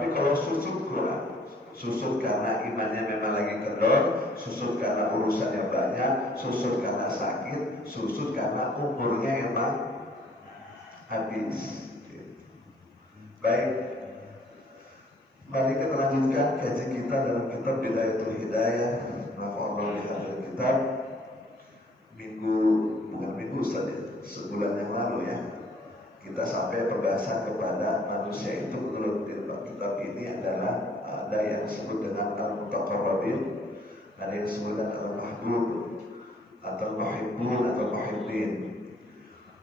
Tapi kalau susut kurang. Susut karena imannya memang lagi kendor, susut karena urusannya banyak, susut karena sakit, susut karena umurnya emang habis. Baik, mari kita lanjutkan kaji kita dalam kitab Bidayatul Hidayah. Nafa'allahu bihadzal kitab. Bukan minggu saja, sebulan yang lalu ya, kita sampai pembahasan kepada manusia itu menurut kitab ini adalah ada yang disebut dengan al-mutaqarrabin, ada yang disebut dengan al-mahbub atau muhibbun atau muhibbin.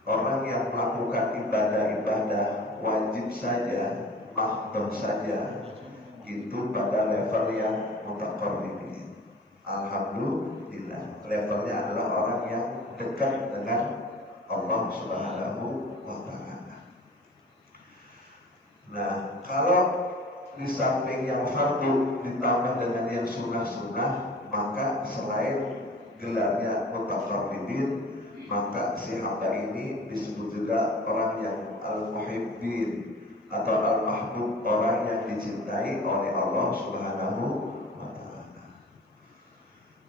Orang yang melakukan ibadah-ibadah wajib saja, mahdhah saja, itu pada level yang mutaqarribin. Alhamdulillah, levelnya adalah orang yang dekat dengan Allah Subhanahu wa ta'ala. Nah, kalau di samping yang fardu ditambah dengan yang sunnah-sunnah, maka selain gelarnya mutaqarribin, maka si hamba ini disebut juga orang yang al-muhibbin atau al-mahbub, orang yang dicintai oleh Allah Subhanahu wa ta'ala.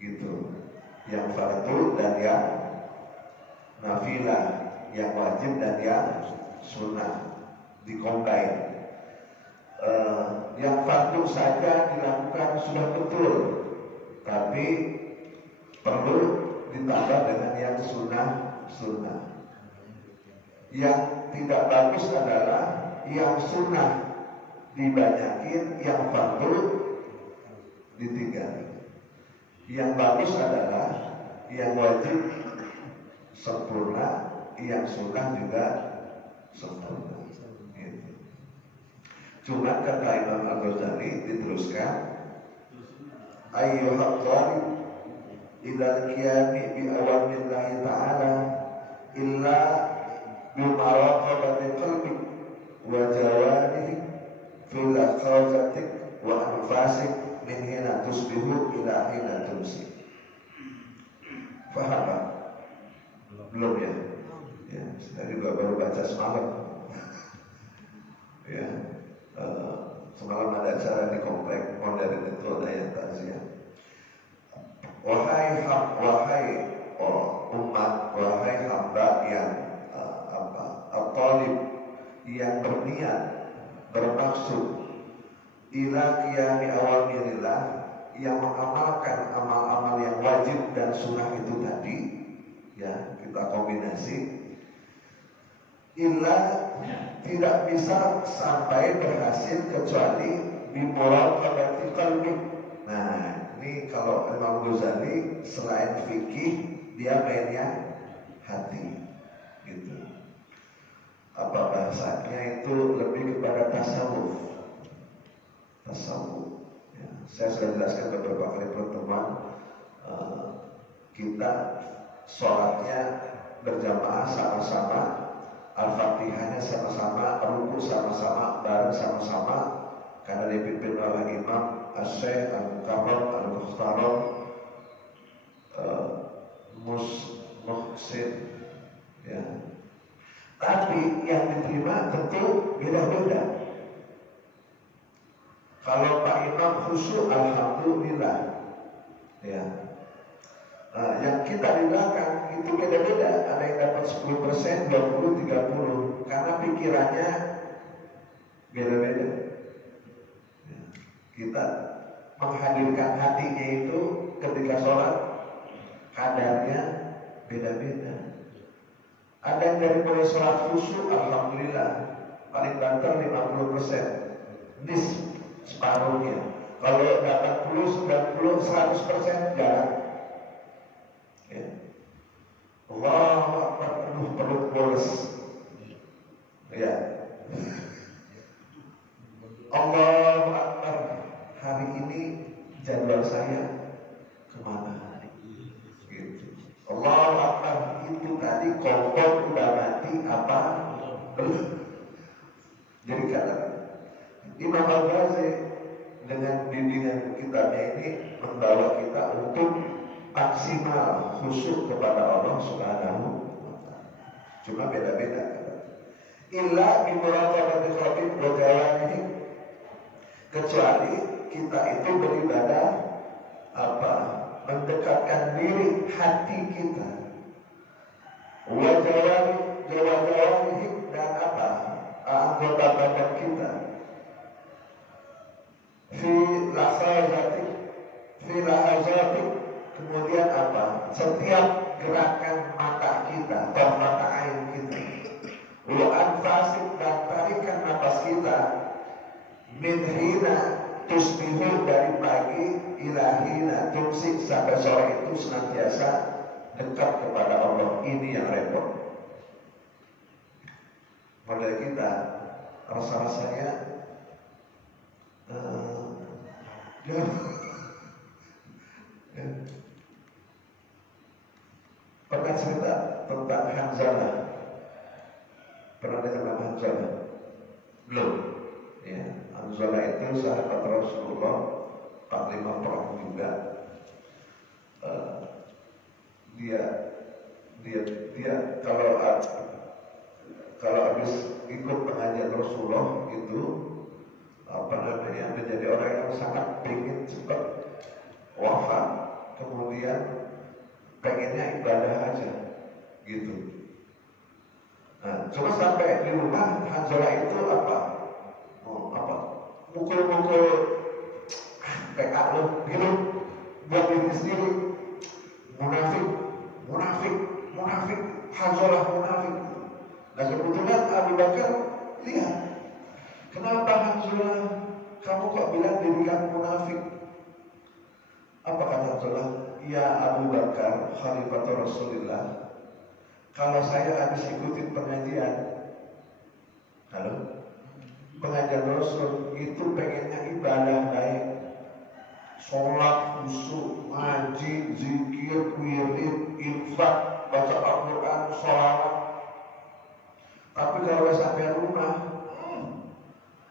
Gitu. Yang fardu dan yang nafilah, yang wajib dan yang sunnah dikombin. Yang fardu saja dilakukan sudah betul, tapi perlu ditambah dengan yang sunnah. Yang tidak bagus adalah yang sunnah dibanyakin, yang fardu ditinggal. Yang bagus adalah yang wajib sempurna, yang sunnah juga sempurna. Gitu. Cuma kata Imam Al-Ghazali diteruskan, ayyuhal talib idal qiyami bi awamillahi ta'ala illa bi maraqabati qalbi wa jawarihi fil qazatik wa anfasik min hina tusbihu ila hina tumsi. Faham? Belum ya? Ya, saya juga baru baca semalam. Ya, semalam ada acara di komplek modern itu, ada yang takziah. Wahai umat, wahai hamba yang at-talib, yang berniat, bermaksud ila qiyami awamirillah, yang mengamalkan amal-amal yang wajib dan sunnah itu tadi, ya kita kombinasi. Illa tidak bisa sampai berhasil kecuali bimuraqabati qalbi. Nah, ini kalau Imam Ghazali selain fikih dia mainnya hati, gitu. Apa bahasanya itu lebih kepada tasawuf. Ya, saya sudah jelaskan beberapa kali pertemuan, kita sholatnya berjamaah sama-sama, Al-Fatihahnya sama-sama, ruku sama-sama, bareng sama-sama, karena dipimpin oleh Imam As-Syekh Al-Mukarram Al-Mukhtaram Muhsin, ya. Tapi yang diterima tentu beda-beda. Kalau Pak Imam khusyuk, alhamdulillah, ya. Yang kita di belakang itu beda-beda. Ada yang dapat 10%, 20, 30, karena pikirannya beda-beda. Ya. Kita menghadirkan hatinya itu ketika sholat, kadarnya beda-beda. Ada yang dari mulai sholat khusyuk, alhamdulillah, paling banter 50%, nis separuhnya. Kalau dapat 10, 90, 100% jarang. Ya. Allahu Akbar, perut boles. Ya. Allahu Akbar, hari ini jadwal saya kemana? Gitu. Allahu Akbar, itu tadi kompor udah mati apa? Belum. Jadi kata Imam Al-Ghazali dengan bimbingan kitabnya ini membawa kita untuk maksimal khusyuk kepada Allah Subhanahu wa ta'ala. Cuma beda-beda. Illa bi muraqabati qalbi wa jawarihi, kecuali kita itu beribadah apa? Mendekatkan diri hati kita, wajawari dan apa? Anggota badan kita, fi lahazati, kemudian apa? Setiap gerakan mata kita, mata air kita, wa anfasik, dan tarikan napas kita, min hina tusbihu, dari pagi, ila hina tumsik, sampai sore itu senantiasa dekat kepada Allah. Ini yang repot. Model kita rasa-rasanya pernah cerita tentang Hanzalah. Pernah dengar nama Hanzalah? Belum? Ya, Hanzalah itu sahabat Rasulullah, panglima perang juga. Dia kalau habis ikut pengajian Rasulullah itu menjadi orang yang sangat ingin cepat wafat, kemudian pengennya ibadah aja gitu. Nah, cuma sampai di rumah Hanzalah itu mukul-mukul PK lo gitu buat diri sendiri. Munafik, Hanzalah munafik. Nah, kebetulan Abu Bakar lihat, kenapa Hanzalah kamu kok bilang diri kamu munafik? Apa kata Hanzalah? Ya Abu Bakar, Khalifah Rasulullah, kalau saya habis ikutin pengajian, pengajian Rasul itu pengennya ibadah baik, sholat, khusyuk, ngaji, zikir, wirid, infak, baca Al-Quran, sholawat. Tapi kalau sampai rumah,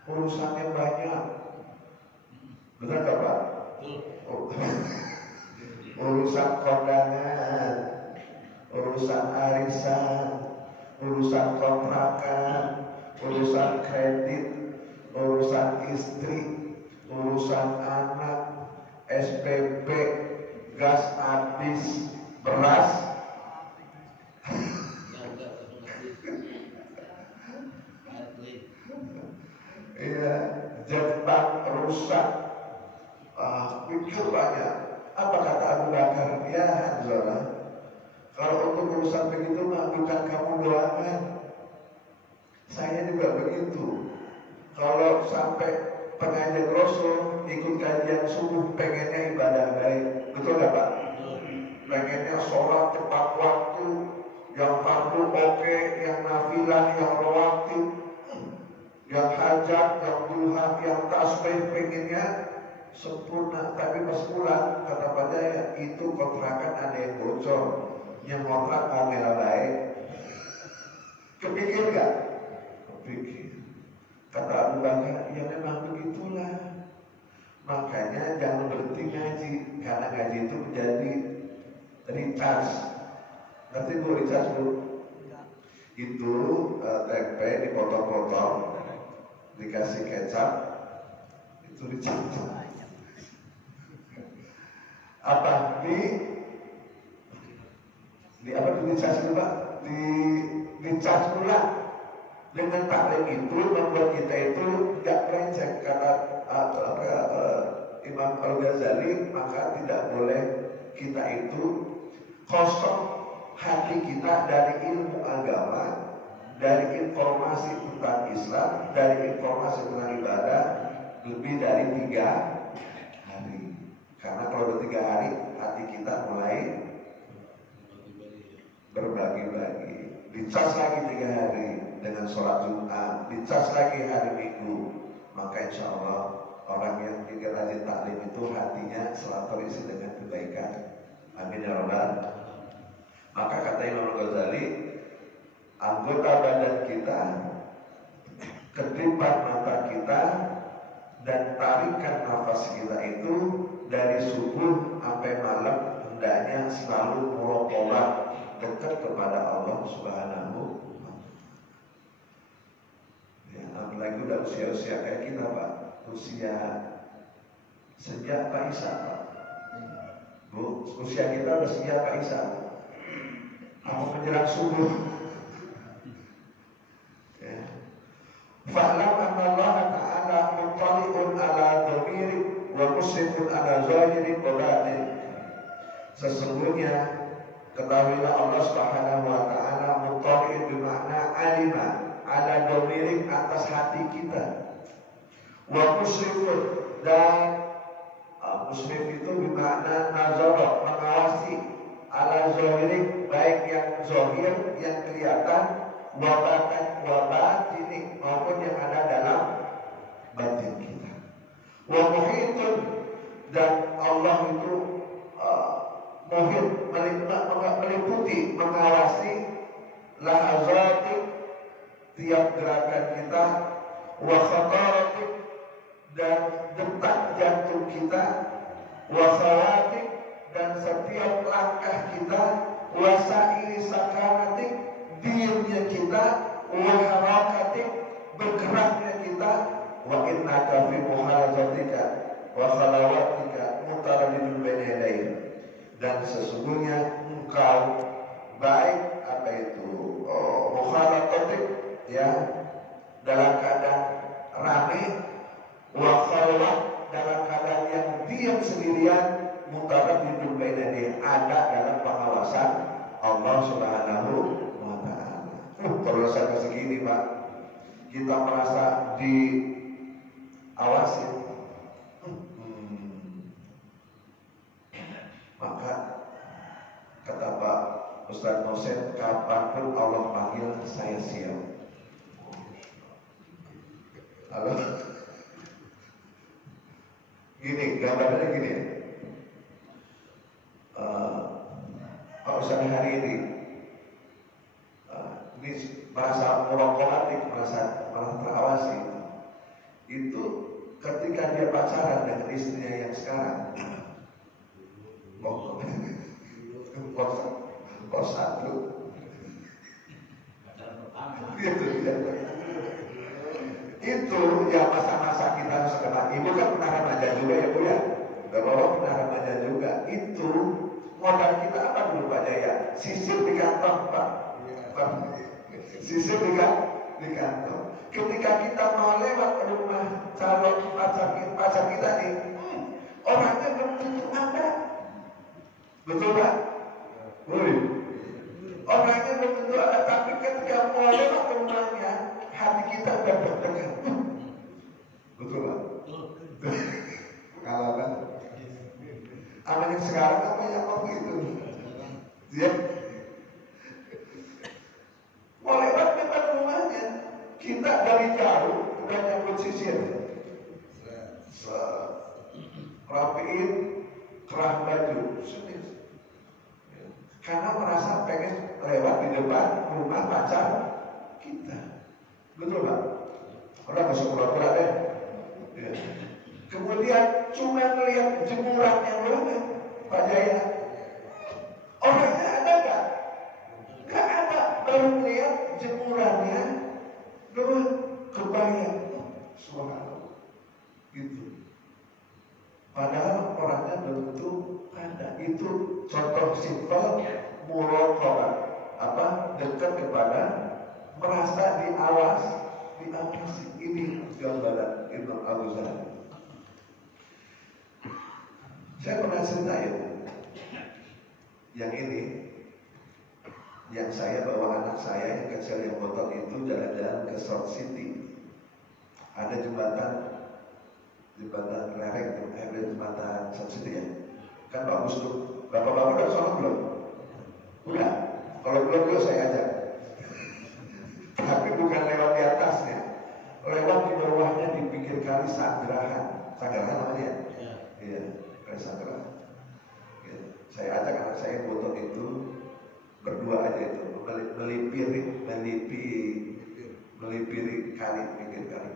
urusannya banyak. Benar gak Pak? Urusan kondangan, urusan arisan, urusan kontrakan, urusan kredit, urusan istri, urusan anak, SPP, gas habis, beras. Iya, jebak rusak, pikir banyak. Apa kata Abu Bakar? Ya Hanzalah, kalau untuk urusan begitu mah bukan kamu doangan, saya juga begitu. Kalau sampai pengajian Rasul, ikut kajian subuh, pengennya ibadah baik, betul gak Pak? Pengennya sholat tepat waktu, yang fardu oke, yang nafilah, yang rawatib, yang hajat, yang duha, yang tasbih, pengennya sempurna. Tapi pas pulang, kata Pak Jaya, itu kontrakan ada yang bocor, yang kontrak ngomel baik. Kepikir gak? Kepikir. Kata Abu Bakar, ya memang begitulah. Makanya jangan berhenti ngaji, karena ngaji itu menjadi recharge. Nanti Bu recharge Bu. Itu tempe dipotong-potong, dikasih kecap, itu recharge. Apa di apa di recharge itu Pak? Di charge ulang. Dengan taklim itu membuat kita itu tidak melenceng, kata Imam Al-Ghazali, maka tidak boleh kita itu kosong hati kita dari ilmu agama, dari informasi tentang Islam, dari informasi tentang ibadah lebih dari 3 hari. Karena kalau udah 3 hari, hati kita mulai berbagi-bagi. Dicas lagi 3 hari dengan sholat Jumat, dicas lagi hari Minggu, maka insya Allah orang yang tidak rajin taklim itu hatinya selalu terisi dengan kebaikan. Amin ya Rabbal. Maka kata Imam Ghazali, anggota badan kita, kedipan mata kita, dan tarikan nafas kita itu dari subuh sampai malam hendaknya selalu muraqabah, dekat kepada Allah Subhanahu. Ya, apalagi udah usia-usia kayak kita Pak, usia sejak Pak Isa, Pak. Bu, usia kita udah sejak Pak Isa. Mau menjelang subuh. Ya. Fa'lam anna Allah Ta'ala muttali'un ala dhamirik wa musrifun ala zahirik wa batin. Sesungguhnya ketahuilah Allah Subhanahu wa Ta'ala muttali'un bermakna alima ala dhamirik atas hati kita. Wa musrifun, dan musrif itu bermakna nazarah, mengawasi, ala zahirik, baik yang zahir, yang kelihatan, wa batini, maupun yang ada dalam batin kita. Wa muhitun, dan Allah itu muhit, meliputi, mengawasi lahazatik, tiap gerakan kita, wa khataratik, dan detak jantung kita, wa khawatik, dan setiap langkah kita, wa sa'iri sakaratik, diamnya kita, wa harakatik, bergeraknya kita, wa innaka fi muhazatika wa khalawatika mutaradidun baina yadayhi, dan sesungguhnya engkau baik apa itu mukhalafatik, ya, dalam keadaan rame, wa khalwat, dalam keadaan yang diam sendirian, mutaradidun baina yadayhi, ada dalam pengawasan Allah Subhanahu wa Ta'ala. Kalau sampai segini, Pak, kita merasa diawasi, maka kata Pak Ustaz Nosen, kapanpun Allah panggil, saya siap. Halo? Gini, gambarnya gini. Pak Ustaz hari ini merasa murokomatik, merasa terawasi. Itu ketika dia pacaran dengan istrinya yang sekarang. Kos satu. Itu ya masa-masa kita sekarang. Ibu kan pernah remaja juga ya Bu ya. Bapak pernah remaja juga. Itu modal kita apa dulu Pak Jaya? Sisir di kantong Pak. Sisir di kantong. Ketika kita mau lewat rumah calon pacar kita nih, orangnya belum tentu ada. Betul Pak? Orangnya belum tentu ada, tapi ketika mau lewat rumahnya, hati kita udah berdekat. Betul Pak? Pengalaman. Apa yang sekarang apa yang waktu itu? Dia mau lewat depan rumahnya, kita dari jauh udah nyambut sisir, rapiin kerah baju, karena merasa pengen lewat di depan rumah pacar kita. Betul Pak? Orang gak usah pura-pura deh. Ya. Kemudian cuma melihat jemurannya doang, Pak Jaya. Orangnya ada gak? Gak ada. Baru melihat jemurannya doang, kebayang. Subhanallah. Gitu. Padahal orangnya belum tentu ada. Itu contoh simpel muraqabah, apa, dekat kepada, merasa diawasi. Ini gambaran Imam Al-Ghazali. Saya pernah cerita ya, yang ini, yang saya bawa anak saya yang kecil yang botak itu jalan-jalan ke South City. Ada jembatan lereng, ada jembatan South City ya. Kan bagus tuh. Bapak-bapak udah sholat belum? Udah. Kalau belum saya ajak. Tapi bukan lewat di atasnya, lewat di bawahnya, di pinggir kali Sanggerahan. Sanggerahan namanya? Iya, kali Sanggerahan. Ya. Saya ajak anak saya foto itu berdua aja itu, melipiri kali, pinggir kali.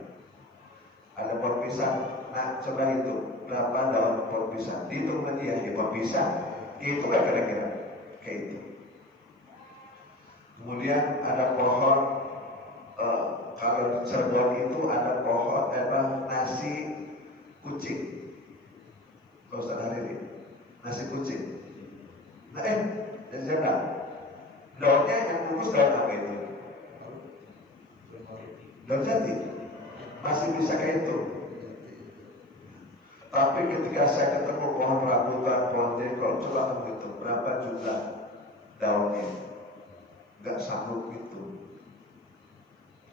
Ada pohon pisang. Nah, coba itu berapa daun pohon pisang? Dihitung aja ya, pohon pisang. Itu kan kira-kira kayak itu. Kemudian ada pohon, kalau di Cirebon itu ada pohon nasi Terus daun apa itu? Daun jati. Masih bisa kehitung. Tapi ketika saya ketemu pohon rambutan, pohon jengkol, coba menghitung berapa jumlah daunnya. Gak sanggup itu.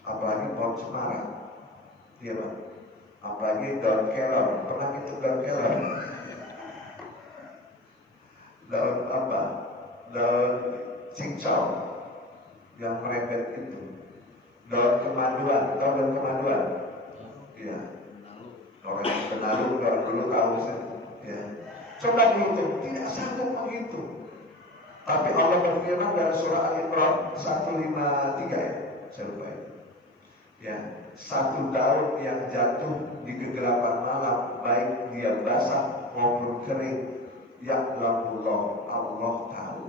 Apalagi pohon cemara. Iya Pak. Apalagi daun kelor. Pernah hitung daun kelor? Daun apa? Daun cincau yang merembet itu. Daun kemaduan. Tahu daun kemaduan? Iya. Orang yang benalu kalau dulu tahu sih. Ya. Coba dihitung, tidak sanggup menghitung. Tapi Allah berfirman dalam surah Al-Imran 153 ya, saya lupa ya. Ya, satu daun yang jatuh di kegelapan malam, baik dia basah maupun kering, ya'lamullah, Allah tahu.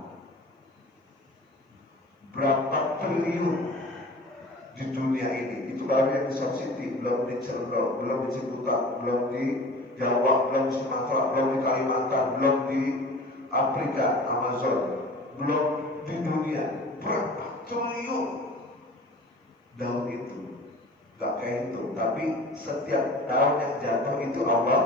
Berapa triliun di dunia ini, itu baru yang di South City, belum di Cirebon, belum di Ciputat, belum di Jawa, belum di Sumatera, belum di Kalimantan, belum di Afrika, Amazon, belum di dunia. Berapa triliun daun itu? Gak kayak itu, tapi setiap daun yang jatuh itu Allah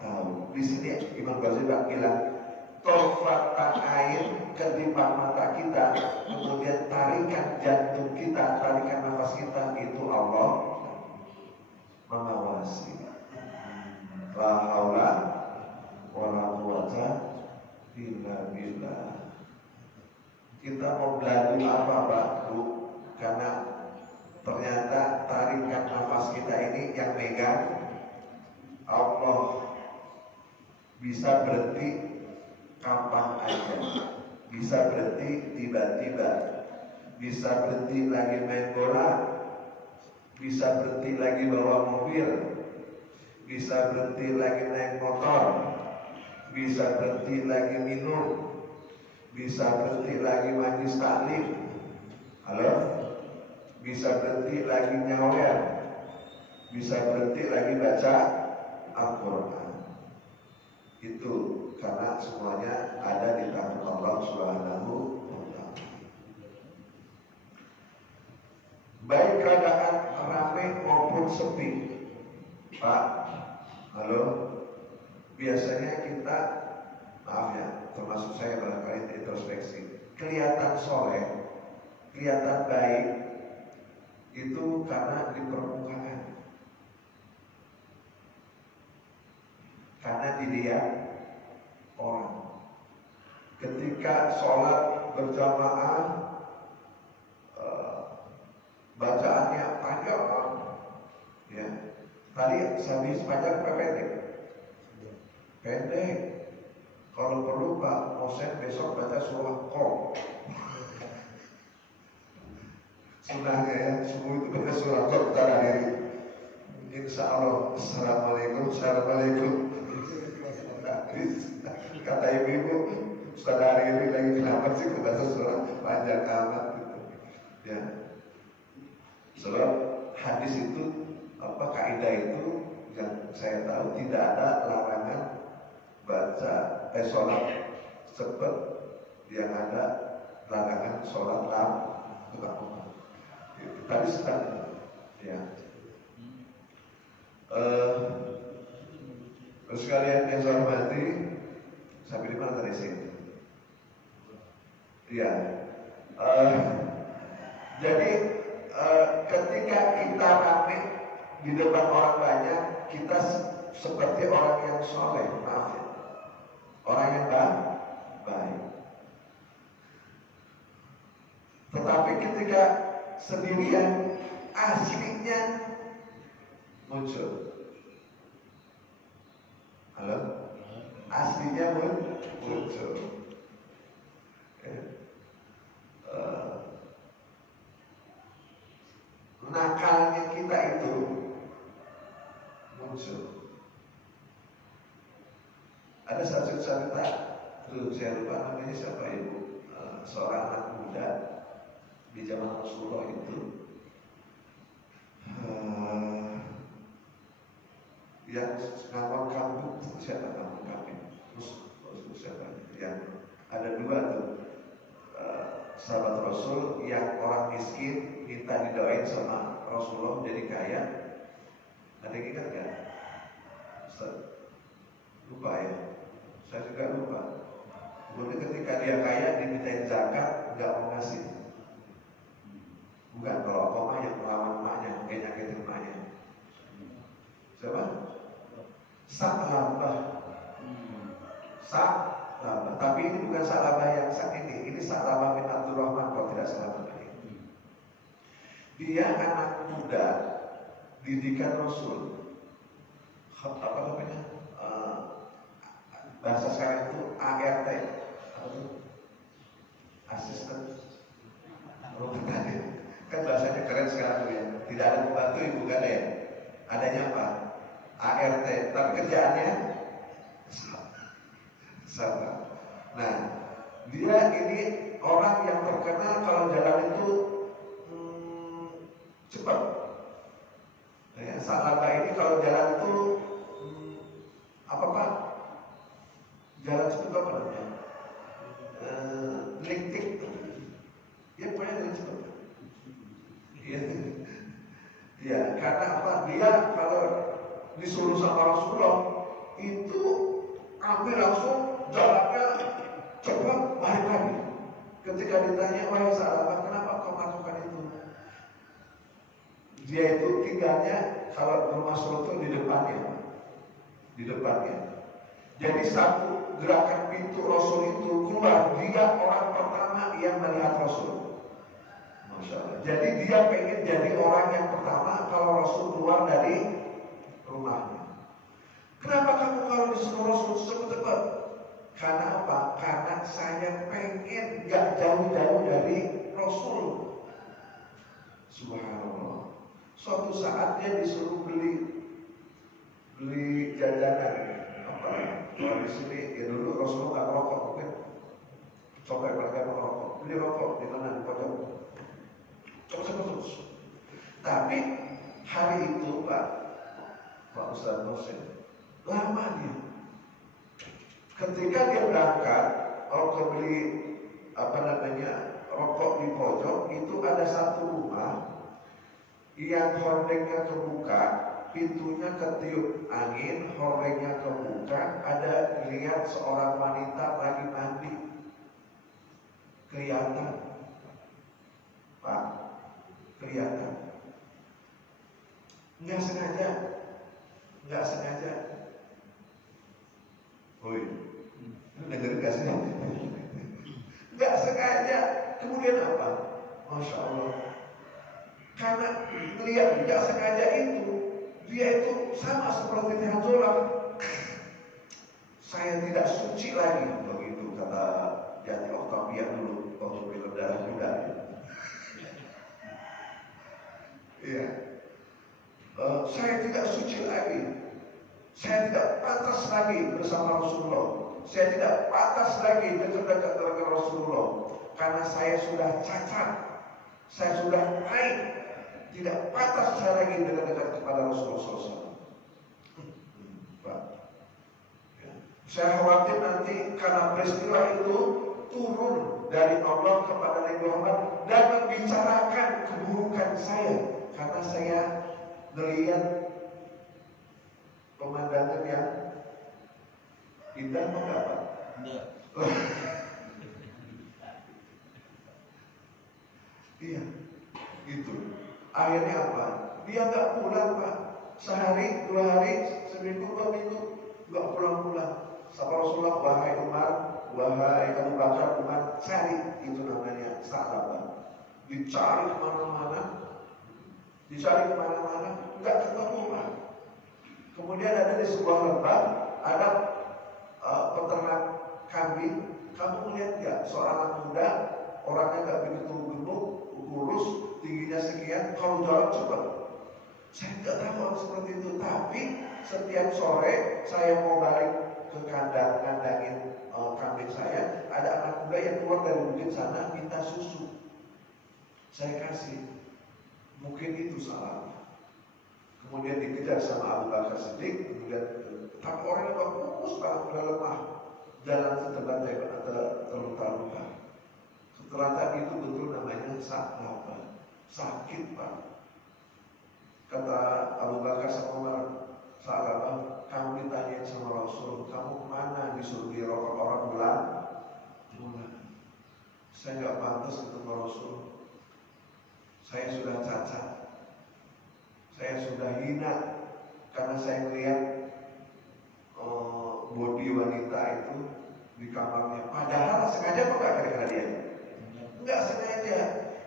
tahu. Di sini Imam Ghazali bilang, tolfatan air kedipan mata kita, kemudian tarikan jantung kita, tarikan nafas kita, itu Allah mengawasi. La haula wala quwata illa billah. Kita mau belagu apa Pak Bu? Karena ternyata tarikan nafas kita ini yang megang Allah. Bisa berhenti kapan aja, bisa berhenti tiba-tiba, bisa berhenti lagi main bola, bisa berhenti lagi bawa mobil, bisa berhenti lagi naik motor, bisa berhenti lagi minum, bisa berhenti lagi majlis taklim, halo, bisa berhenti lagi nyawer, bisa berhenti lagi baca Al-Quran. Itu karena semuanya ada di tangan Allah Subhanahu wa Ta'ala. Baik keadaan ramai maupun sepi. Pak, halo. Biasanya kita, maaf ya, termasuk saya barangkali introspeksi, kelihatan soleh, kelihatan baik, itu karena di permukaan. Karena dilihat orang. Ketika sholat berjamaah, bacaannya panjang, ya. Tadi habis panjang pendek. Pendek. Kalau perlu Pak Mosen besok baca surah Qom. Sunahnya ya, semua itu baca surah Qom terakhir. Insya Allah. Assalamualaikum. Kata ibu-ibu, Ustaz hari ini lagi kenapa sih kebaca surah panjang amat gitu. Ya. Sebab hadis itu kaidah itu yang saya tahu tidak ada larangan baca sholat cepat, yang ada larangan sholat lama. Tadi sedang ya. Terus kalian yang saya hormati, sampai di mana tadi sih? Iya. Jadi ketika kita ramai di depan orang banyak, kita seperti orang yang soleh, maaf ya, orang yang baik. Tetapi ketika sendirian, aslinya muncul. Halo? Aslinya muncul. Nakalnya kita itu muncul. Ada satu cerita, saya lupa namanya siapa ibu, seorang anak muda di zaman Rasulullah itu, yang ngapal kampung siapa kampung kami? Terus siapa? Yang ada dua tuh, sahabat Rasul yang orang miskin minta didoain sama Rasulullah jadi kaya. Ada yang ingat gak? Ustaz? Lupa ya? Saya juga lupa. Kemudian ketika dia kaya dimintain zakat, nggak mau ngasih. Bukan, kalau Akoma yang melawan emaknya, kayak nyakitin emaknya. Siapa? Sa'labah. Sa'labah. Tapi ini bukan Sa'labah yang saat ini. Ini Sa'labah bin Abdurrahman kalau tidak salah namanya. Dia anak muda didikan Rasul. Apa namanya? Bahasa sekarang itu ART. Apa itu? Asisten rumah tangga. Kan bahasanya keren sekarang ya. Tidak ada pembantu ibu kan ya. Adanya apa? ART. Tapi kerjaannya sama. Nah, dia ini orang yang terkenal kalau jalan itu cepat. Ya, Sa'labah ini kalau jalan itu apa Pak? Jalan cepat apa namanya? Lintik. Ya pokoknya jalan cepat. Iya. Ya, karena apa? Dia kalau disuruh sama Rasulullah itu ambil langsung jalannya cepat balik lagi. Ketika ditanya, wahai Sa'labah, kenapa kau melakukan itu? Dia itu tinggalnya kalau rumah Rasul itu di depannya. Jadi satu gerakan pintu Rasul itu keluar, dia orang pertama yang melihat Rasul. Masya Allah. Jadi dia pengen jadi orang yang pertama kalau Rasul keluar dari rumahnya. Kenapa kamu kalau disuruh Rasul cepat-cepat? Karena apa? Karena saya pengen gak jauh-jauh dari Rasul. Subhanallah. Suatu saat dia disuruh beli jajanan. Apa? Kalau di sini ya dulu Rasulullah nggak merokok, mungkin coba mereka merokok. Beli rokok di mana? Di pojok. Coba terus. Tapi hari itu Pak Ustaz Nusin lama dia. Ketika dia berangkat, kalau beli rokok di pojok itu ada satu rumah yang hordengnya kebuka, pintunya ketiup angin, hordengnya kebuka, ada lihat seorang wanita lagi mandi, kelihatan, Pak, kelihatan, nggak sengaja. Woi, ini dengerin gak sih? Nggak sengaja. Kemudian apa? Masya Allah. Karena melihat nggak sengaja itu, dia itu sama seperti Hanzalah. Saya tidak suci lagi, begitu kata Jati Oktavia dulu waktu film Darah Muda. Iya. Saya tidak suci lagi. Saya tidak pantas lagi bersama Rasulullah. Saya tidak pantas lagi dekat-dekat dengan Rasulullah. Karena saya sudah cacat. Saya sudah naik. Tidak pantas saya lagi dekat-dekat kepada Rasulullah SAW. Pak. Ya. Saya khawatir nanti karena peristiwa itu turun dari Allah kepada Nabi Muhammad dan membicarakan keburukan saya. Karena saya melihat pemandangan yang indah enggak Pak? Enggak. Iya, itu. Akhirnya apa? Dia nggak pulang Pak. Sehari, 2 hari, seminggu, 2 minggu nggak pulang. Sama Rasulullah, wahai Umar, wahai Abu Bakar, Umar, cari itu namanya Sa'labah. Dicari kemana-mana, nggak ketemu Pak. Kemudian ada di sebuah lembah, ada peternak kambing. Kamu lihat nggak seorang muda, orangnya nggak begitu gemuk, kurus, tingginya sekian, kalau jalan cepat. Saya nggak tahu orang seperti itu, tapi setiap sore saya mau balik ke kandang ngandangin kambing saya, ada anak muda yang keluar dari bukit sana minta susu. Saya kasih, mungkin itu salah. Kemudian dikejar sama Abu Bakar Siddiq, kemudian tapi orang yang bagus banget, udah lemah, jalan setelah terluka. Ternyata itu betul namanya sakit, Pak. Kata Abu Bakar sama Umar, sahabat, kamu ditanyain sama Rasul, kamu kemana? Disuruh di orang bulan. Saya nggak pantas ketemu Rasul. Saya sudah cacat, saya sudah hina karena saya melihat body wanita itu di kamarnya. Padahal sengaja apa enggak kira-kira dia? Enggak sengaja.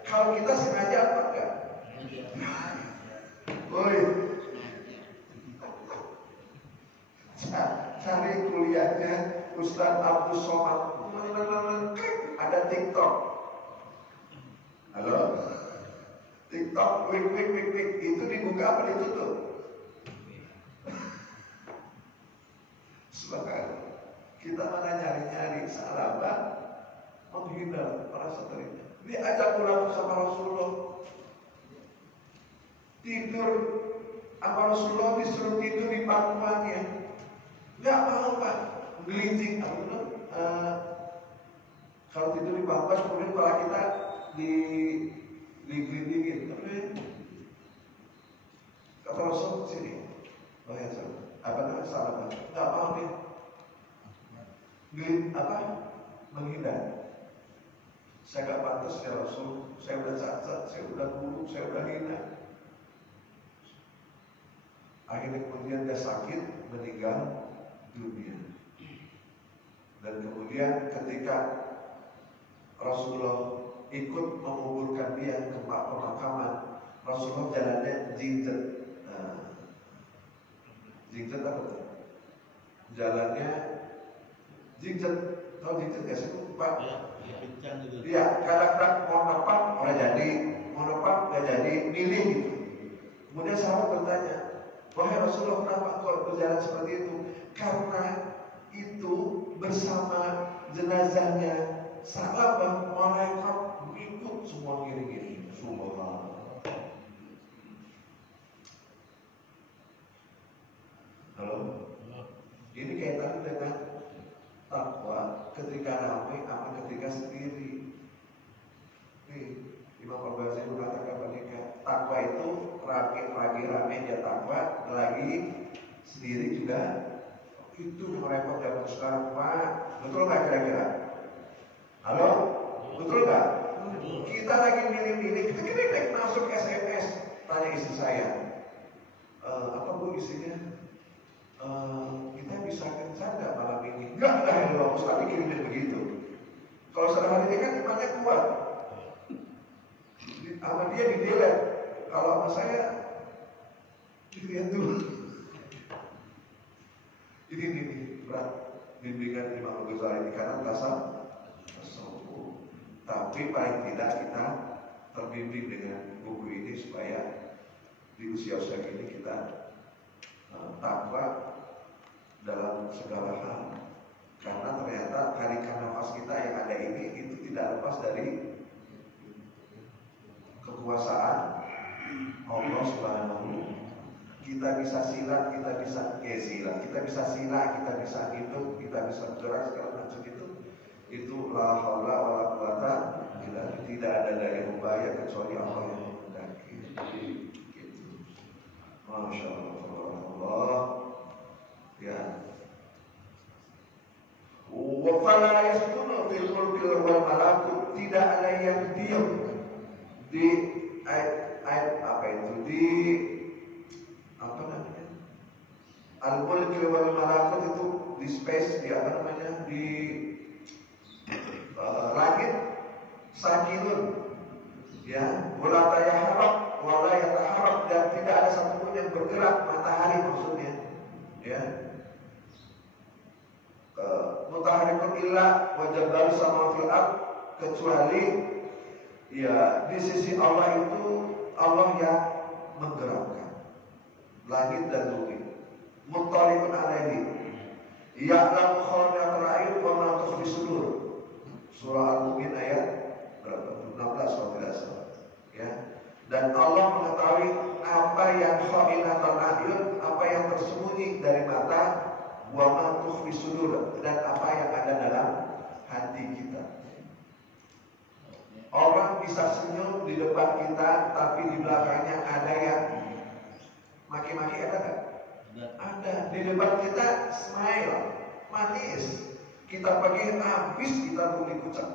Kalau kita sengaja apa enggak? Woi, cari kuliahnya Ustaz Abdul Somad. Ada TikTok. Halo? TikTok, klik. Itu dibuka apa ditutup? Sebagai kita mana nyari-nyari sahabat menghindar para saudarinya. Diajak pulang sama Rasulullah. Tidur sama Rasulullah, disuruh tidur di pangkuannya. Nggak mau, Pak. Gelincing. Kalau tidur di pangkuan, kemudian kepala kita digelindingin. Kata Rasul, sini. Oh ya, apa namanya sahabat? Nggak mau dia. Menghindar. Saya gak pantas ya Rasul. Saya udah cacat, saya udah buruk, saya udah hina. Akhirnya kemudian dia sakit, meninggal dunia. Dan kemudian ketika Rasulullah ikut menguburkan dia ke pemakaman, Rasulullah jalannya jinjet. Jinjet apa tuh? Jalannya jinjet. Tahu jinjet gak sih, Pak? Iya, kadang-kadang mau nepak nggak jadi, mau nepak nggak jadi, milih gitu. Kemudian sahabat bertanya, wahai Rasulullah, kenapa kau berjalan seperti itu? Karena itu bersama jenazahnya sahabat malaikat ikut semua gini-gini. Subhanallah. Halo? Ini kaitannya dengan takwa ketika ramai sama ketika sendiri. Nih, Imam Al-Ghazali mengatakan menikah. Takwa itu rame dia takwa, lagi sendiri juga. Itu merepot zaman sekarang, Pak. Betul nggak kira-kira? Halo? Betul nggak? Kita lagi milih-milih, kita masuk SMS, tanya istri saya, apa Bu isinya? Kita bisa kencan nggak malam ini? Enggak ya bagus, tapi kirimin begitu. Kalau selama ini kan imannya kuat, sama dia di delete. Kalau sama saya dilihat dulu. Ini berat bimbingan Imam Ghazali di kanan kasar. Tapi paling tidak kita terbimbing dengan buku ini supaya di usia-usia ini kita takwa dalam segala hal, karena ternyata tarikan nafas kita yang ada ini itu tidak lepas dari kekuasaan Allah Subhanahu. Kita bisa silat, kita bisa kita bisa sila, kita bisa hidup, kita bisa bergerak segala macam itu la haula wala quwata illa billah. Tidak ada daya upaya kecuali Allah yang menghendaki. Gitu. Masya Allah. Ya. Wa fala yasdunu fil mulki wal malakut. Tidak ada yang diam di ayat apa itu, di apa namanya, al-mulki wal malakut itu di space, di apa namanya, di langit sakinun, ya, wala tayaharrak wala yataharrak, dan tidak ada satupun yang bergerak, matahari maksudnya, ya, mutaharrikun illa wajah baru sama fil ard, kecuali ya di sisi Allah itu Allah yang menggerakkan langit dan bumi. Muttaliqun alaihi ya'lamu khawnatul a'yun wa ma tukhfi sudur. Surah Al-Mu'min ayat berapa? 16 kalau tidak salah. Ya. Dan Allah mengetahui apa yang khawnatul a'yun, apa yang tersembunyi dari mata, wa ma tukhfi sudur, dan apa yang ada dalam hati kita. Orang bisa senyum di depan kita, tapi di belakangnya ada yang maki-maki, ada nggak? Ada. Di depan kita smile, manis. Kita pakai habis, kita beli kucing.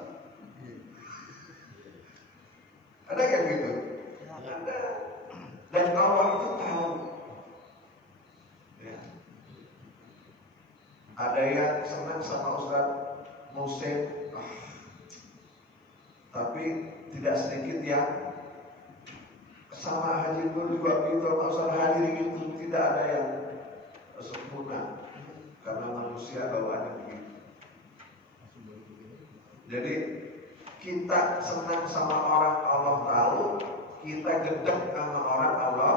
Ada kan gitu? Ada. Dan Allah itu tahu. Ya. Ada yang senang sama Ustaz Musim, tapi tidak sedikit yang sama Haji Nur juga begitu, sama Ustaz Hadir itu tidak ada yang sempurna, karena manusia bawaannya begitu. Jadi kita senang sama orang Allah tahu, kita gedek sama orang Allah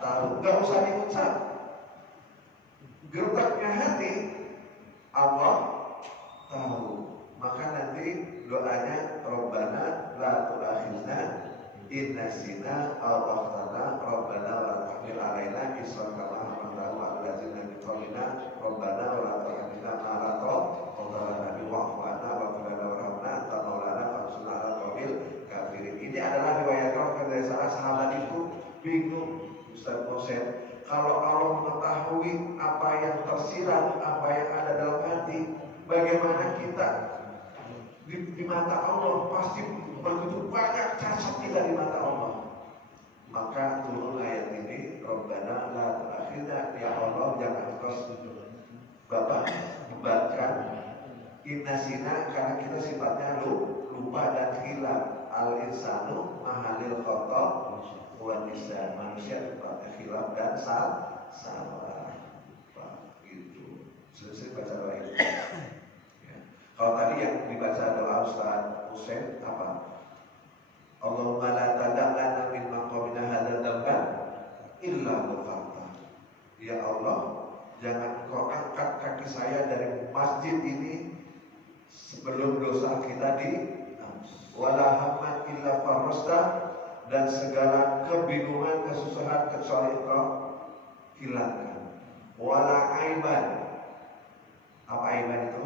tahu, gak usah diucap. Gertaknya hati Allah tahu. Maka nanti doanya Rabbana la tu'akhizna in nasina aw akhtana Rabbana wa la tahmil alaina isran kama hamaltahu 'alal ladzina min qablina Rabbana wa la tuhammilna ma la taqata lana wa'fu 'anna waghfir lana warhamna anta maulana fansurna 'alal qaumil kafirin. Ini adalah riwayat dari salah sahabat itu bingung, Ustaz Musa, kalau Allah mengetahui apa yang tersirat, apa yang ada dalam hati, bagaimana kita di mata Allah? Pasti begitu banyak cacat kita di mata Allah. Maka turun ayat ini, Rabbana la tu'akhidna, ya Allah jangan engkau Bapak bebankan innasina, karena kita sifatnya lupa dan hilaf. Al insanu mahalil khata wa nisan, manusia sifatnya hilaf dan salah. Gitu. Selesai baca doa itu. Kalau tadi yang dibaca doa Ustaz Hussein apa? Allahumma la tada' lana min maqamina hadza dzamban illa ghafarta. Ya Allah, jangan kau angkat kaki saya dari masjid ini sebelum dosa kita wala hamman illa farrasta, dan segala kebingungan, kesusahan kecuali Engkau hilangkan. Wala aiban. Apa aiban itu?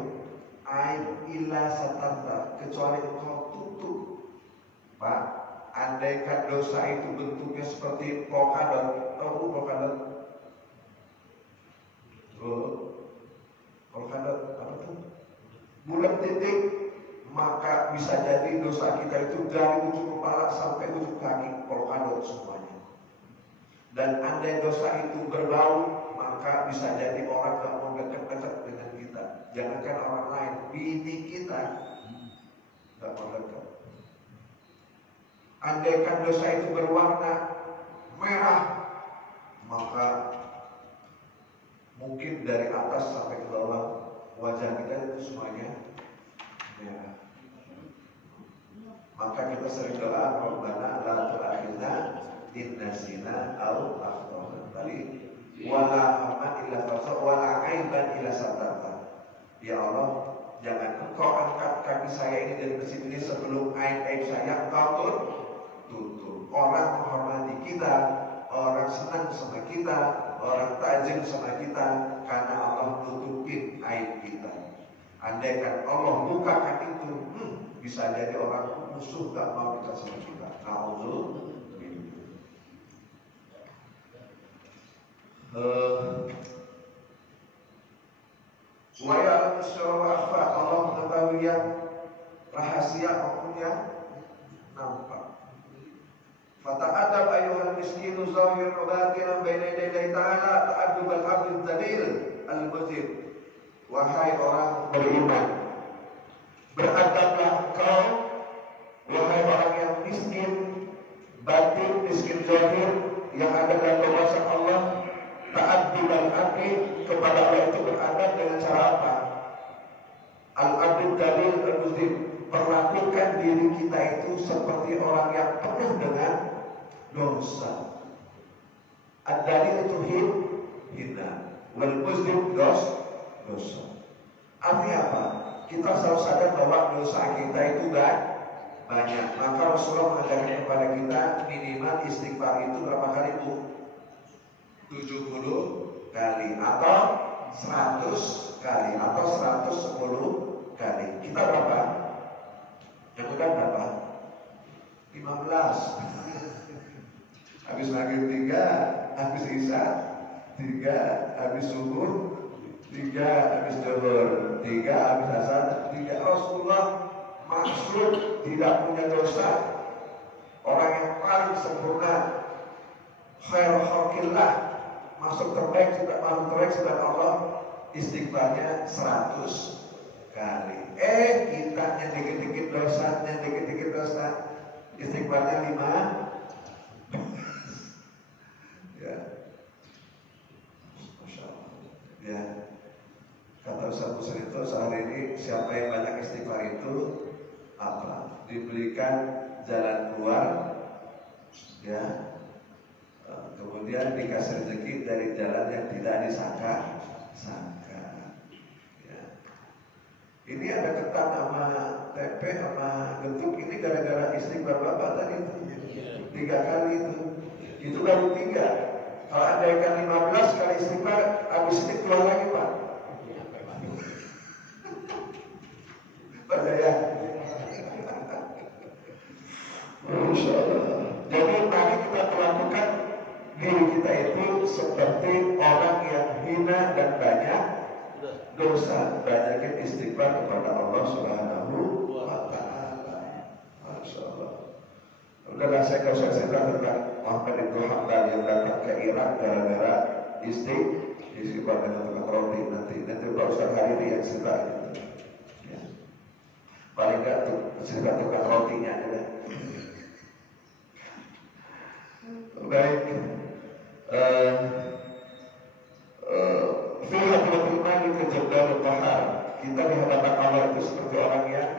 Aib illa satanta, kecuali Engkau tutup. Pak, andaikan dosa itu bentuknya seperti polkadot, tahu polkadot? Polkadot apa tuh? Bulat titik, maka bisa jadi dosa kita itu dari ujung kepala sampai ujung kaki, polkadot semuanya. Dan andai dosa itu berbau, maka bisa jadi orang gak mau dekat-dekat dengan kita. Jangankan orang lain, bini kita gak mau dekat. Andaikan dosa itu berwarna merah, maka mungkin dari atas sampai ke bawah wajah kita itu semuanya merah. Maka kita sering doa, Rabbana la tu'akhidna in nasina aw akhtana. Tadi wala hamman illa farsa wala aiban illa satarta. Ya Allah, jangan Engkau angkat kaki saya ini dari masjid ini sebelum aib saya Engkau tutup. Orang menghormati kita, orang senang sama kita, orang tajam sama kita, karena Allah tutupin aib kita. Andaikan Allah bukakan itu, bisa jadi orang musuh gak mau dekat sama kita. Wa ya'lamu sirra wa akhfa, Allah mengetahui yang rahasia maupun yang nampak. Fata'adab ayyuhal miskinu zahir batinan baina yaday ta'ala ta'addub al-'abd al-dhalil al-muzib. Wahai orang beriman, beradablah engkau, wahai orang yang miskin batin, miskin zahir, yang ada dalam penguasaan Allah. Ta'addub al-'abd, kepada Allah itu beradab dengan cara apa? Al-'abd al-dhalil al-muzib, perlakukan diri kita itu seperti orang yang penuh dengan dosa. Ad-dalil itu hina, wal muzlim dosa. Artinya apa? Kita selalu sadar bahwa dosa kita itu banyak. Maka Rasulullah mengajarkan kepada kita minimal istighfar itu berapa kali, Bu? 70 kali atau 100 kali atau 110 kali. Kita berapa? Yang udah berapa? 15. Habis maghrib 3, habis isya 3, habis subuh 3, habis zuhur 3, habis asar 3. Rasulullah maksud tidak punya dosa, orang yang paling sempurna, khairul khalqillah, masuk terbaik sudah makhluk terbaik sudah Allah, istighfarnya 100 kali. Kita yang dikit-dikit dosa, istighfarnya 5. Ya, Masya Allah. Ya, kata Ustaz Musa itu sehari ini siapa yang banyak istighfar itu apa? Diberikan jalan keluar, ya. Kemudian dikasih rezeki dari jalan yang tidak disangka. Ya. Ini ada ketan sama tempe sama gentuk ini gara-gara istighfar Bapak tadi itu 3 kali itu. Itu baru 3. Kalau ada ikan 15 kali istighfar, habis ini keluar lagi Pak. Percaya? Masya Allah. Jadi mari kita perlakukan diri kita itu seperti orang yang hina dan banyak dosa. Banyakin istighfar kepada Allah Subhanahu wa Ta'ala. Masya Allah. Udahlah, saya gak usah cerita tentang Muhammad ibn Hanbal yang datang ke Irak gara-gara istighfar dengan tukang roti. Nanti Pak Ustaz Hariri yang cerita gitu. Ya. Paling gak cerita tukang rotinya aja. Baik. Fihatul imani kejabdal tahar. Kita di hadapan Allah itu seperti orang yang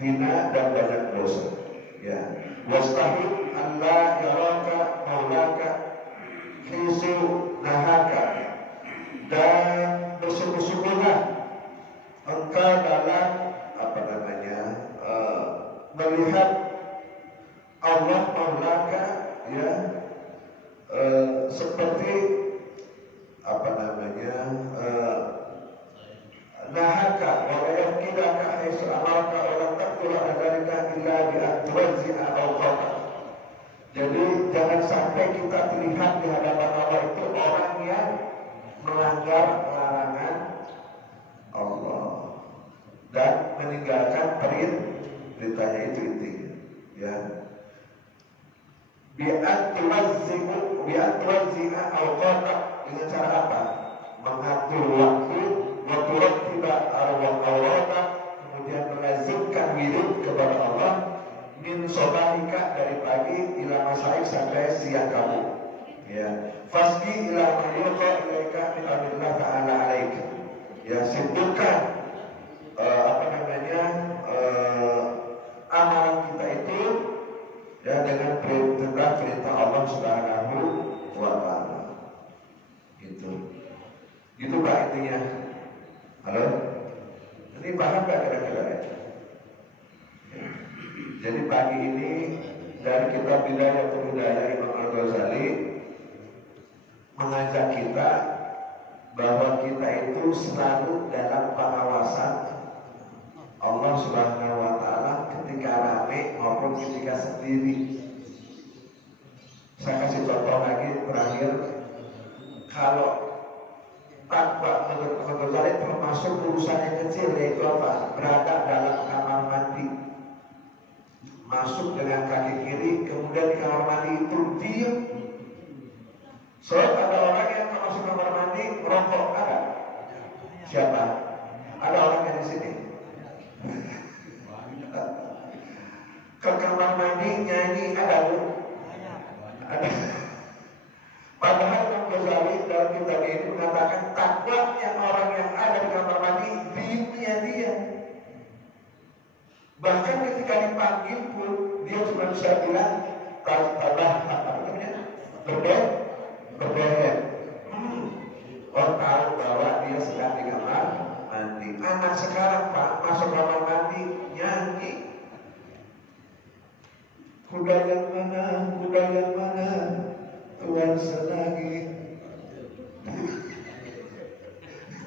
hina dan banyak dosa. Ya. Wastahil Allah yaraka maulaka hisu nahaka, dan bersungguh-sungguhlah engkau dalam melihat Allah maulaka, ya, seperti nahaka wa yaqidaka haitsu amarka wa lam taqul dzalika illa bi atwazi'a aw khata. Jadi jangan sampai kita terlihat di hadapan Allah itu orang yang melanggar larangan Allah dan meninggalkan perintahnya itu intinya, ya. Bi'at tuwazzi'a awqata, dengan cara apa? Mengatur waktu, wa turattiba awqata, kemudian melazimkan wirid kepada Allah, min sobahika, dari pagi ila masaik sampai siang kamu, ya. Fasbi ila mayyuqa ilaika min amrillah ta'ala alaika, ya, sibukkan amalan kita itu, ya, dengan perintah Allah Subhanahu wa Ta'ala. Gitu Pak intinya. Halo? Ini paham gak kira-kira ya? Jadi pagi ini dari kitab Bidayatul Hidayah Imam Al-Ghazali mengajak kita bahwa kita itu selalu dalam pengawasan Allah Subhanahu wa Ta'ala ketika rame maupun ketika sendiri. Saya kasih contoh lagi terakhir, kalau takwa menurut saya termasuk urusan yang kecil, yaitu apa? Berada dalam kamar mandi, masuk dengan kaki kiri, kemudian di kamar mandi itu diam. Soalnya ada orang yang masuk kamar mandi merokok, ada? Siapa? Ada orang yang di sini. Ke kamar mandi nyanyi, ada bu? Ada. Padahal Imam Ghazali dalam kitab ini mengatakan takwanya orang yang ada di kamar mandi diamnya dia. Bahkan ketika dipanggil pun dia cuma bisa bilang tabah apa namanya, berderet. Oh, tahu bahwa dia sedang di kamar mandi. Anak sekarang Pak masuk kamar mandi nyanyi. Kuda yang mana, Tuhan senangi.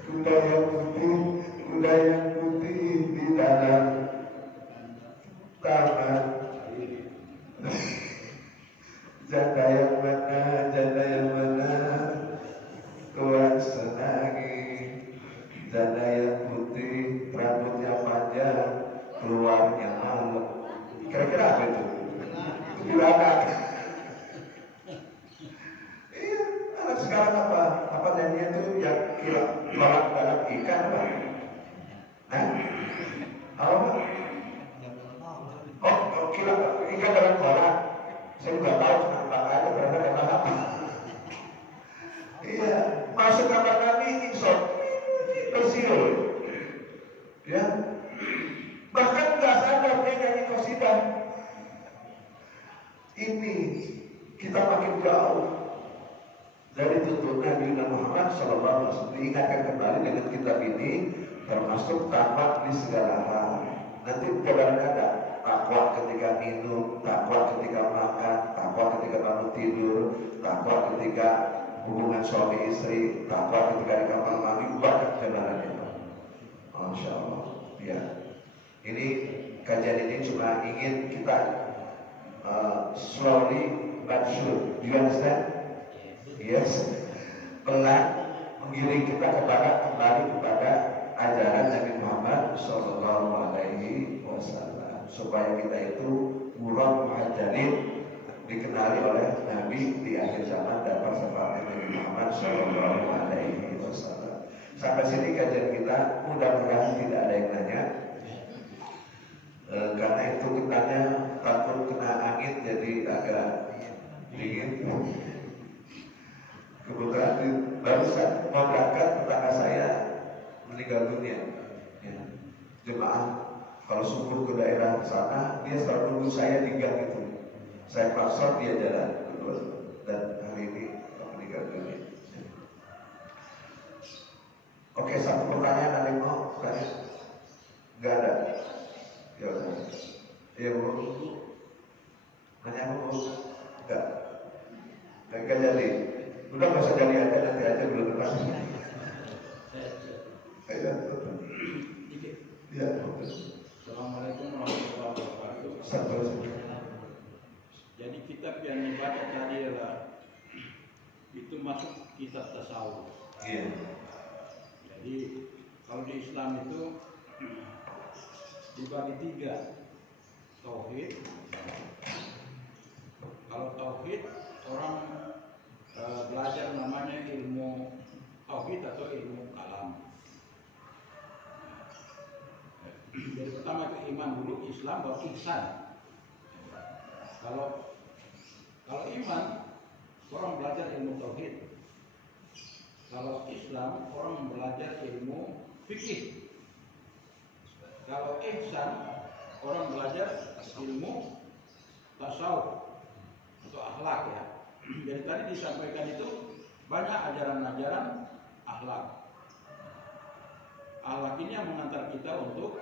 Kuda yang putih di dalam taman. senangi, janda yang putih, rambutnya panjang, keluarnya malam. Kira-kira apa itu? Kuntilanak. Iya, anak sekarang apa nyanyian tuh yang kira kolak dalam ikan apa? Hah? Apa? Oh, kira ikan dalam kolak. Saya nggak tahu tentang aja berapa kata apa. Iya, masuk kamar Nabi insot bersiul, ya. Bahkan nggak sadar dia nyanyi qasidah. Ini kita makin jauh dari tuntunan Nabi Muhammad SAW. Diingatkan kembali dengan kitab ini, termasuk tamak di segala hal. Nanti kebenaran ada takwa ketika minum, takwa ketika makan, takwa ketika bangun tidur, takwa ketika hubungan suami istri, takwa ketika di kamar mandi, banyak kebenaran itu. Masya Allah. Ya, ini kajian ini cuma ingin kita slowly but sure. You understand? Yes. Pelan menggiring kita kembali kepada ajaran Nabi Muhammad Sallallahu Alaihi Wasallam, supaya kita itu murad muhajjalin, dikenali oleh Nabi di akhir zaman dapat seperti Nabi Muhammad Sallallahu Alaihi Wasallam. Sampai sini kajian kita, mudah-mudahan tidak ada yang nanya. Karena itu kitanya takut kena angin jadi agak dingin. Kebetulan barusan mau berangkat tetangga saya meninggal dunia. Ya. Jemaah kalau subuh ke daerah sana, dia selalu nunggu saya di gang itu. Saya paksa dia jalan dan hari ini meninggal dunia. Oke, satu pertanyaan ada yang mau tanya? Enggak ada. Ya udah. Iya Bu. Nanya Bu? Enggak. Enggak jadi. Udah nggak usah jadi aja, nanti aja belum depan. Iya. Iya. Assalamualaikum warahmatullahi wabarakatuh. Jadi kitab yang dibaca tadi adalah itu masuk kitab tasawuf. Iya. Jadi kalau di Islam itu dibagi tiga, tauhid. Kalau tauhid orang belajar namanya ilmu tauhid atau ilmu kalam. Jadi pertama itu iman dulu, Islam baru ihsan. Kalau iman orang belajar ilmu tauhid. Kalau Islam orang belajar ilmu fikih. Kalau ihsan orang belajar ilmu tasawuf atau akhlak ya. Jadi tadi disampaikan itu banyak ajaran-ajaran akhlak. Akhlak ini yang mengantar kita untuk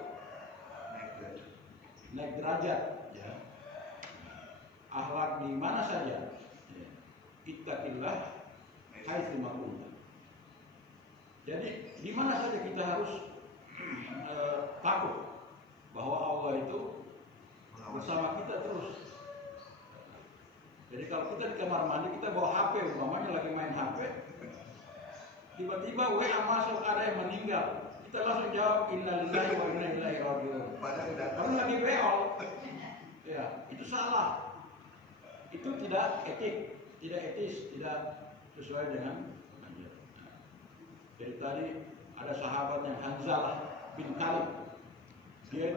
naik derajat. Ya. Akhlak di mana saja. Ittaqillah haitsu ma kunta. Jadi di mana saja kita harus takut bahwa Allah itu bersama kita terus. Jadi kalau kita di kamar mandi, kita bawa HP, umpamanya lagi main HP, tiba-tiba WA masuk, ada yang meninggal, kita langsung jawab innalillahi wa inna ilaihi raji'un. Padahal lagi beol, ya itu salah, itu tidak etik, tidak etis, tidak sesuai dengan anjuran. Jadi tadi ada sahabat yang Hanzalah bin Khalid, dia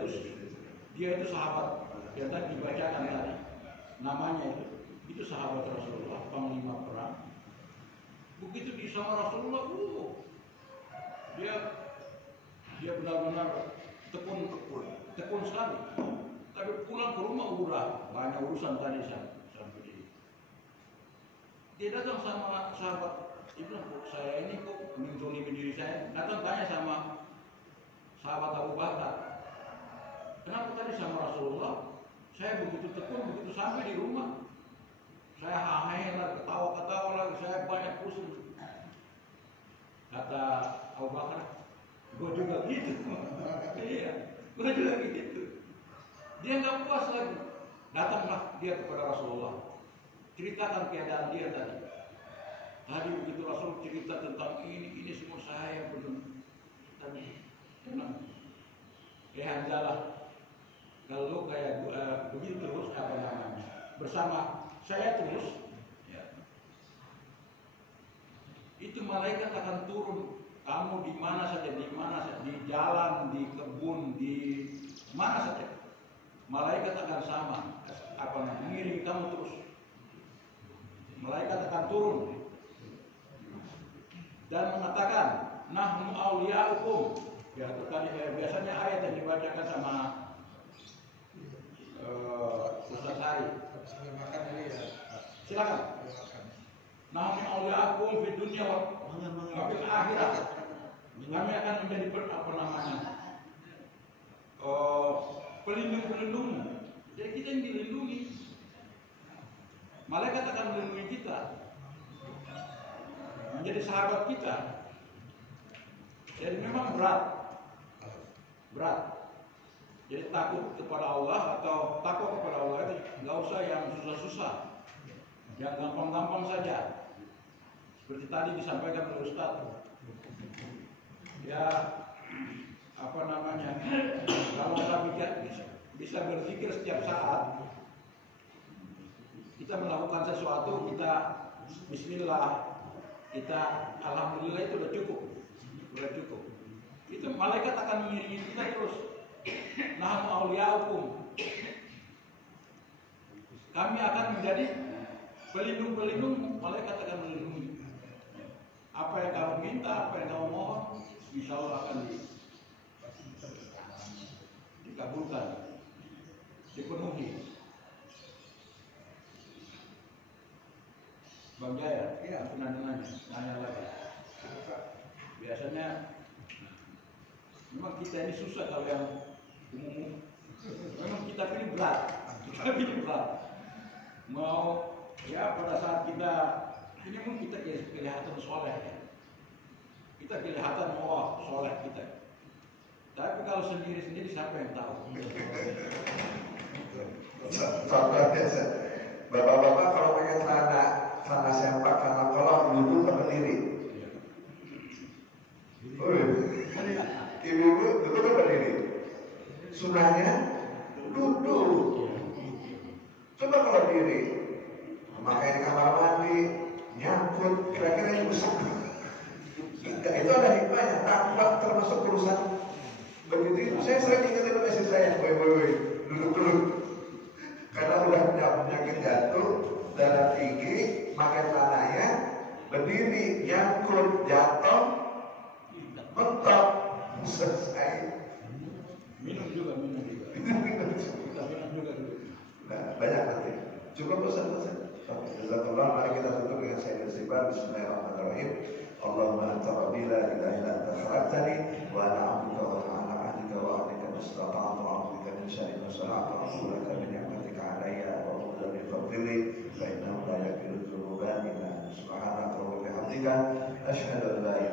itu sahabat yang tadi dibacakan tadi, namanya itu sahabat Rasulullah, panglima perang. Begitu di sama Rasulullah, dia benar-benar tekun sekali. Tapi pulang ke rumah udah banyak urusan tadi sampai ini. Dia datang sama sahabat, dia bilang, saya ini kok menzolimi diri saya. Datang tanya sama sahabat Abu Bakar, kenapa tadi sama Rasulullah saya begitu tekun, begitu sampai di rumah saya hahelan, ketawa-ketawa lagi, saya banyak pusing. Kata Abu Bakar, gue juga gitu. Iya, gue juga gitu. Dia nggak puas lagi. Datanglah dia kepada Rasulullah, ceritakan keadaan dia tadi. Tadi begitu Rasul cerita tentang ini Hanzalah, kalau kayak begitu terus apa namanya bersama saya terus, ya, itu malaikat akan turun. Kamu di mana saja, di jalan, di kebun, di mana saja, malaikat akan sama, apa namanya, mengiringi kamu terus. Malaikat akan turun dan mengatakan, nahnu awliya'ukum. Ya, itu tadi biasanya ayat yang dibacakan sama Ustaz Hari. Silakan. Nahnu awliya'ukum fid dunya wa fil akhirah. Kami akan menjadi apa namanya? Pelindung-pelindungmu. Jadi kita yang dilindungi. Malaikat akan melindungi kita, menjadi sahabat kita. Jadi memang berat. Jadi takut kepada Allah atau takut kepada Allah itu nggak usah yang susah-susah, yang gampang-gampang saja. Seperti tadi disampaikan oleh Ustaz, ya apa namanya, kalau kita bisa berpikir setiap saat kita melakukan sesuatu, kita Bismillah, kita Alhamdulillah, itu udah cukup. Itu malaikat akan mengiringi kita terus. Nahnu awliya'ukum. Kami akan menjadi pelindung-pelindung. Malaikat akan melindungi. Apa yang kamu minta, apa yang kamu mohon, insya Allah akan dikabulkan, dipenuhi. Bang Jaya, ya, nanya lagi. Biasanya memang kita ini susah kalau yang umum. Memang kita pilih berat. Mau ya pada saat kita ini pun kita kelihatan soleh ya. Kita kelihatan soleh kita. Tapi kalau sendiri siapa yang tahu? Contohnya, bapak-bapak kalau pakai celana sempak, celana kolor, duduk atau berdiri? Ibu-ibu duduk atau berdiri? Sunahnya duduk. Coba kalau diri, makanya di kamar mandi nyangkut, kira-kira yang besar. Itu ada hikmahnya, tanpa termasuk urusan begitu. Saya sering ingetin sama istri saya, woi, duduk. Karena udah punya penyakit jantung, darah tinggi, makan tanahnya, berdiri, nyangkut, jatuh, mentok, selesai. Minum juga. Nah, banyak nanti. Cukup bosan. Jazakallah. Mari kita tutup dengan sayyidul istighfar. Bismillahirrahmanirrahim. Allahumma anta rabbi la ilaha illa anta khalaqtani wa ana 'abduka wa ana 'abdika wa 'abdika mustata'tu 'abdika min syarri ma sana'tu a'udzuka min ni'matika 'alayya wa a'udzu min fadlika fa innahu la yaghfiru dzunuba illa anta subhanaka wa bihamdika asyhadu an la ilaha